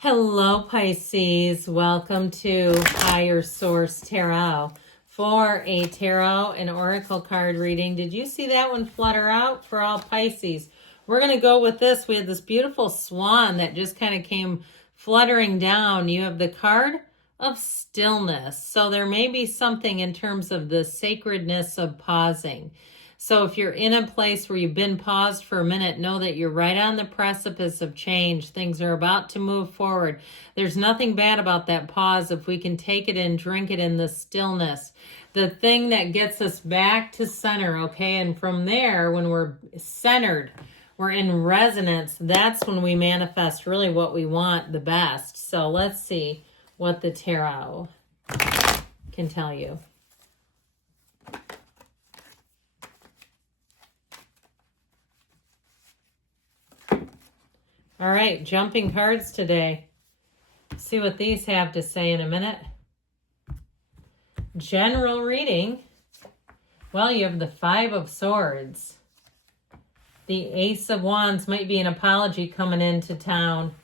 Hello, Pisces. Welcome to Higher Source Tarot for a tarot and oracle card reading. Did you see that one flutter out for all Pisces? We're going to go with this. We had this beautiful swan that just kind of came fluttering down. You have the card of stillness. So there may be something in terms of the sacredness of pausing. So if you're in a place where you've been paused for a minute, know that you're right on the precipice of change. Things are about to move forward. There's nothing bad about that pause if we can take it and drink it in the stillness. The thing that gets us back to center, okay? And from there, when we're centered, we're in resonance, that's when we manifest really what we want the best. So let's see what the tarot can tell you. All right, jumping cards today. See what these have to say in a minute. General reading. Well, you have the Five of Swords. The Ace of Wands might be an apology coming into town.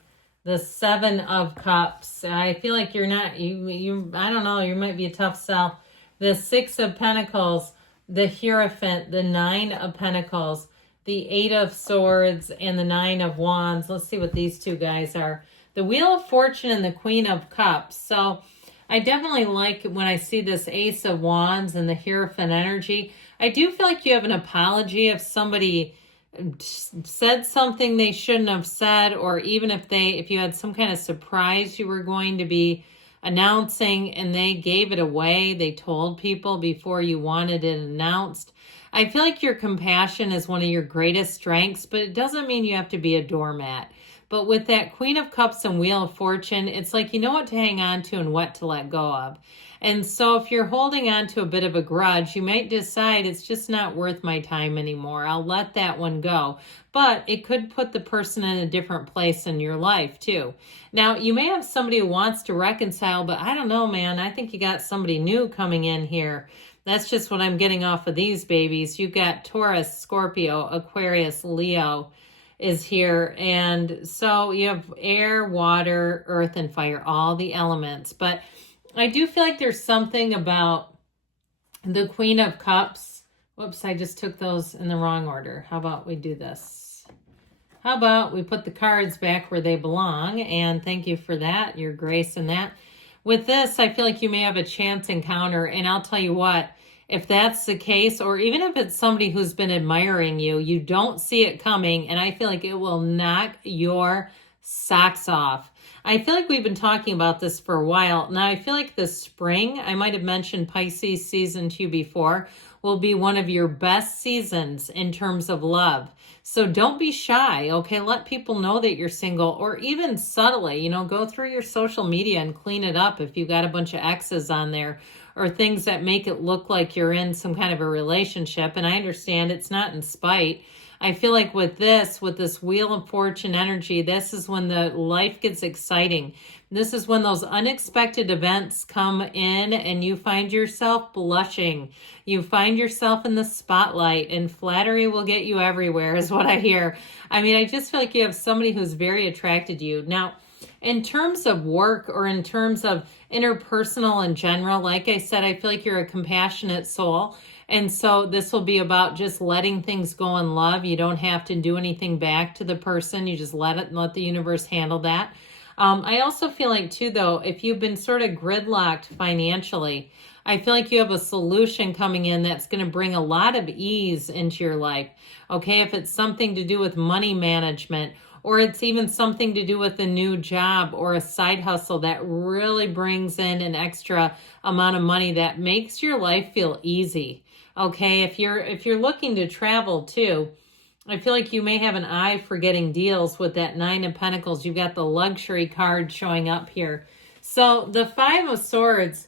The Seven of Cups. I feel like you're not, I don't know, you might be a tough sell. The Six of Pentacles. The Hierophant. The Nine of Pentacles. The Eight of Swords and the Nine of Wands. Let's see what these two guys are. The Wheel of Fortune and the Queen of Cups. So I definitely like when I see this Ace of Wands and the Hierophant energy. I do feel like you have an apology if somebody said something they shouldn't have said, or even if you had some kind of surprise you were going to be announcing and they gave it away. They told people before you wanted it announced. I feel like your compassion is one of your greatest strengths, but it doesn't mean you have to be a doormat. But with that Queen of Cups and Wheel of Fortune, it's like you know what to hang on to and what to let go of. And so if you're holding on to a bit of a grudge, you might decide it's just not worth my time anymore. I'll let that one go. But it could put the person in a different place in your life too. Now, you may have somebody who wants to reconcile, but I don't know, man. I think you got somebody new coming in here. That's just what I'm getting off of these babies. You've got Taurus, Scorpio, Aquarius, Leo is here. And so you have air, water, earth, and fire, all the elements. But I do feel like there's something about the Queen of Cups. Whoops, I just took those in the wrong order. How about we do this? How about we put the cards back where they belong? And thank you for that, your grace in that. With this, I feel like you may have a chance encounter, and I'll tell you what, if that's the case, or even if it's somebody who's been admiring you, you don't see it coming, and I feel like it will knock your socks off. I feel like we've been talking about this for a while. Now, I feel like this spring, I might have mentioned Pisces season 2 before, will be one of your best seasons in terms of love. So don't be shy, okay? Let people know that you're single, or even subtly, go through your social media and clean it up if you've got a bunch of exes on there or things that make it look like you're in some kind of a relationship. And I understand it's not in spite. I feel like with this Wheel of Fortune energy, this is when the life gets exciting. This is when those unexpected events come in and you find yourself blushing. You find yourself in the spotlight, and flattery will get you everywhere is what I hear. I mean, I just feel like you have somebody who's very attracted to you. Now, in terms of work or in terms of interpersonal in general, like I said, I feel like you're a compassionate soul. And so this will be about just letting things go in love. You don't have to do anything back to the person. You just let the universe handle that. I also feel like too, though, if you've been sort of gridlocked financially, I feel like you have a solution coming in that's going to bring a lot of ease into your life. Okay, if it's something to do with money management, or it's even something to do with a new job or a side hustle that really brings in an extra amount of money that makes your life feel easy. Okay, if you're looking to travel too, I feel like you may have an eye for getting deals with that Nine of Pentacles. You've got the luxury card showing up here. So the Five of Swords,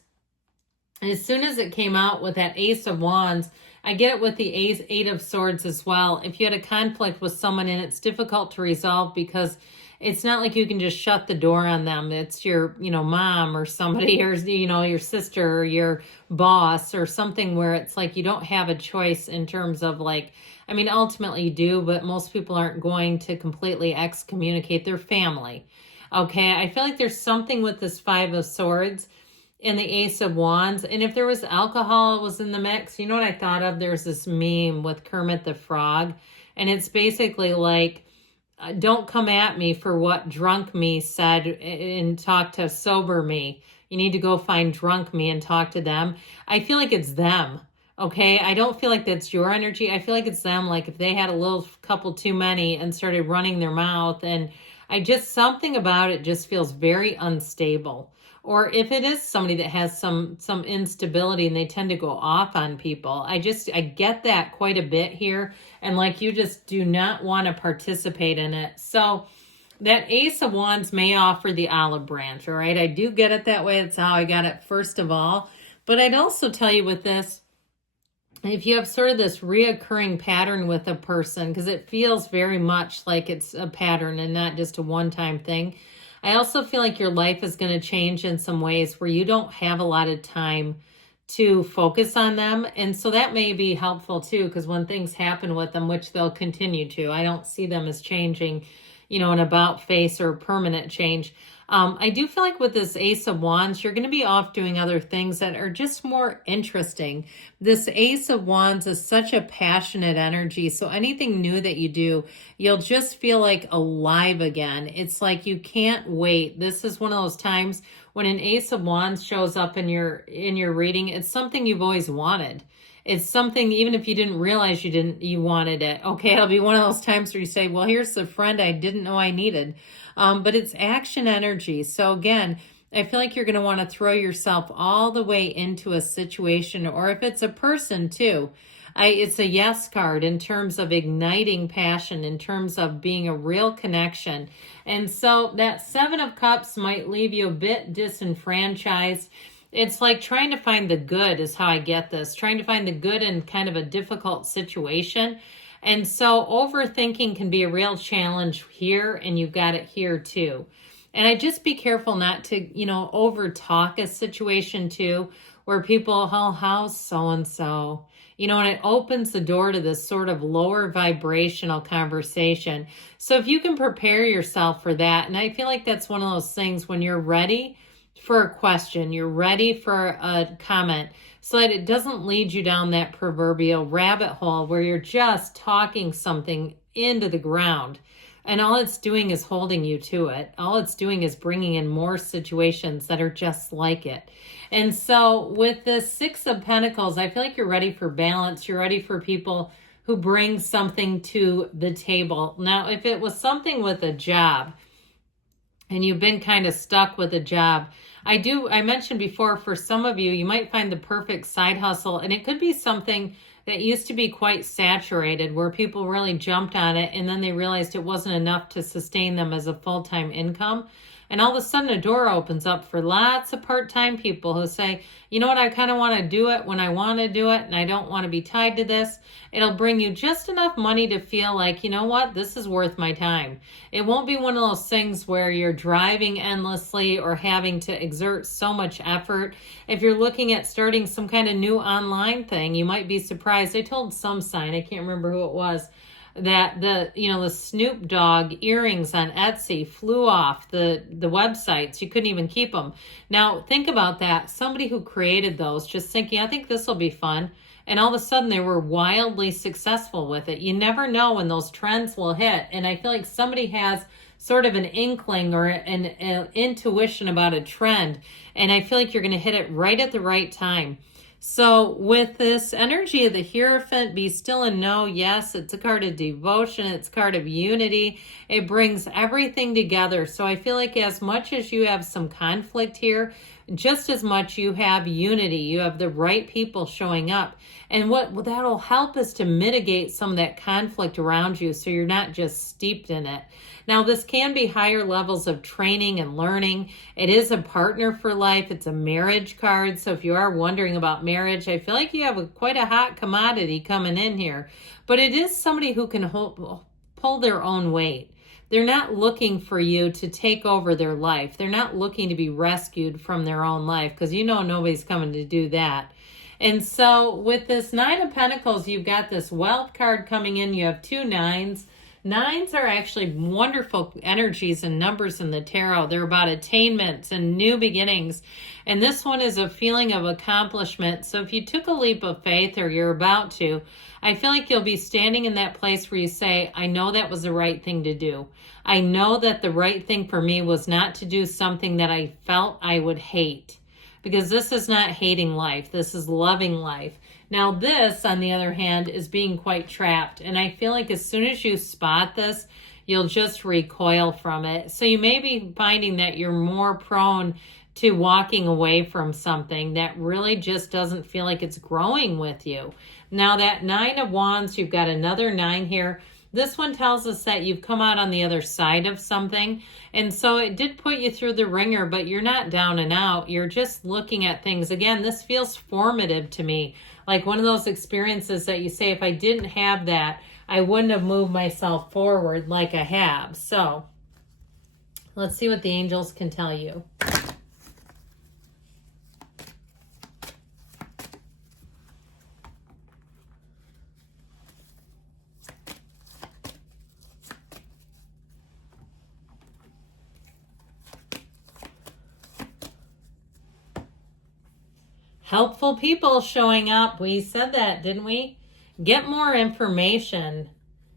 as soon as it came out with that Ace of Wands, I get it with the Eight of Swords as well. If you had a conflict with someone and it's difficult to resolve because it's not like you can just shut the door on them. It's your, mom or somebody, or, your sister or your boss or something where it's like you don't have a choice in terms of ultimately you do, but most people aren't going to completely excommunicate their family. Okay, I feel like there's something with this Five of Swords and the Ace of Wands. And if there was alcohol was in the mix, you know what I thought of? There's this meme with Kermit the Frog. And it's basically like, don't come at me for what drunk me said and talk to sober me. You need to go find drunk me and talk to them. I feel like it's them. Okay, I don't feel like that's your energy. I feel like it's them. Like if they had a little couple too many and started running their mouth, and something about it just feels very unstable. Or if it is somebody that has some instability and they tend to go off on people, I get that quite a bit here. And like you just do not want to participate in it. So that Ace of Wands may offer the olive branch, all right? I do get it that way. That's how I got it first of all. But I'd also tell you with this, if you have sort of this reoccurring pattern with a person, because it feels very much like it's a pattern and not just a one-time thing, I also feel like your life is going to change in some ways where you don't have a lot of time to focus on them. And so that may be helpful too, because when things happen with them, which they'll continue to, I don't see them as changing, you know, an about face or permanent change. I do feel like with this Ace of Wands, you're going to be off doing other things that are just more interesting. This Ace of Wands is such a passionate energy. So anything new that you do, you'll just feel like alive again. It's like you can't wait. This is one of those times when an Ace of Wands shows up in your reading, it's something you've always wanted. It's something, even if you didn't realize you wanted it. Okay, it'll be one of those times where you say, well, here's the friend I didn't know I needed. But it's action energy. So again, I feel like you're going to want to throw yourself all the way into a situation, or if it's a person too, it's a yes card in terms of igniting passion, in terms of being a real connection. And so that Seven of Cups might leave you a bit disenfranchised. It's like trying to find the good is how I get this, trying to find the good in kind of a difficult situation. And so overthinking can be a real challenge here, and you've got it here too. And I just be careful not to, you know, over talk a situation too, where people, oh, how's so-and-so? You know, and it opens the door to this sort of lower vibrational conversation. So if you can prepare yourself for that, and I feel like that's one of those things when you're ready for a question, you're ready for a comment, so that it doesn't lead you down that proverbial rabbit hole where you're just talking something into the ground and all it's doing is holding you to it. All it's doing is bringing in more situations that are just like it. And so with the Six of Pentacles, I feel like you're ready for balance. You're ready for people who bring something to the table. Now, if it was something with a job and you've been kind of stuck with a job, I mentioned before, for some of you, you might find the perfect side hustle, and it could be something that used to be quite saturated where people really jumped on it and then they realized it wasn't enough to sustain them as a full-time income. And all of a sudden a door opens up for lots of part-time people who say, you know what, I kind of want to do it when I want to do it and I don't want to be tied to this. It'll bring you just enough money to feel like, you know what, this is worth my time. It won't be one of those things where you're driving endlessly or having to exert so much effort. If you're looking at starting some kind of new online thing, you might be surprised. I told some sign, I can't remember who it was, that the Snoop Dogg earrings on Etsy flew off the websites. You couldn't even keep them. Now, think about that. Somebody who created those just thinking, I think this will be fun. And all of a sudden they were wildly successful with it. You never know when those trends will hit. And I feel like somebody has sort of an inkling or an intuition about a trend. And I feel like you're going to hit it right at the right time. So with this energy of the Hierophant, be still and know, yes, it's a card of devotion. It's a card of unity. It brings everything together. So I feel like as much as you have some conflict here, just as much you have unity. You have the right people showing up. And what that'll help is to mitigate some of that conflict around you so you're not just steeped in it. Now, this can be higher levels of training and learning. It is a partner for life. It's a marriage card. So if you are wondering about marriage, I feel like you have quite a hot commodity coming in here. But it is somebody who can pull their own weight. They're not looking for you to take over their life. They're not looking to be rescued from their own life because you know nobody's coming to do that. And so with this Nine of Pentacles, you've got this wealth card coming in. You have two nines. Nines are actually wonderful energies and numbers in the tarot. They're about attainments and new beginnings. And this one is a feeling of accomplishment. So if you took a leap of faith, or you're about to, I feel like you'll be standing in that place where you say, I know that was the right thing to do. I know that the right thing for me was not to do something that I felt I would hate. Because this is not hating life. This is loving life. Now this, on the other hand, is being quite trapped. And I feel like as soon as you spot this, you'll just recoil from it. So you may be finding that you're more prone to walking away from something that really just doesn't feel like it's growing with you. Now that 9 of Wands, you've got another 9 here. This one tells us that you've come out on the other side of something. And so it did put you through the ringer, but you're not down and out. You're just looking at things. Again, this feels formative to me. Like one of those experiences that you say, if I didn't have that, I wouldn't have moved myself forward like I have. So let's see what the angels can tell you. Helpful people showing up. We said that, didn't we? Get more information.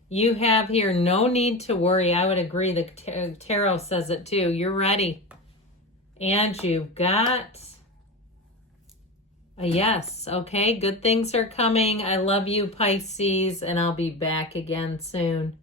You have here no need to worry. I would agree. The tarot says it too. You're ready. And you've got a yes. Okay, good things are coming. I love you, Pisces, and I'll be back again soon.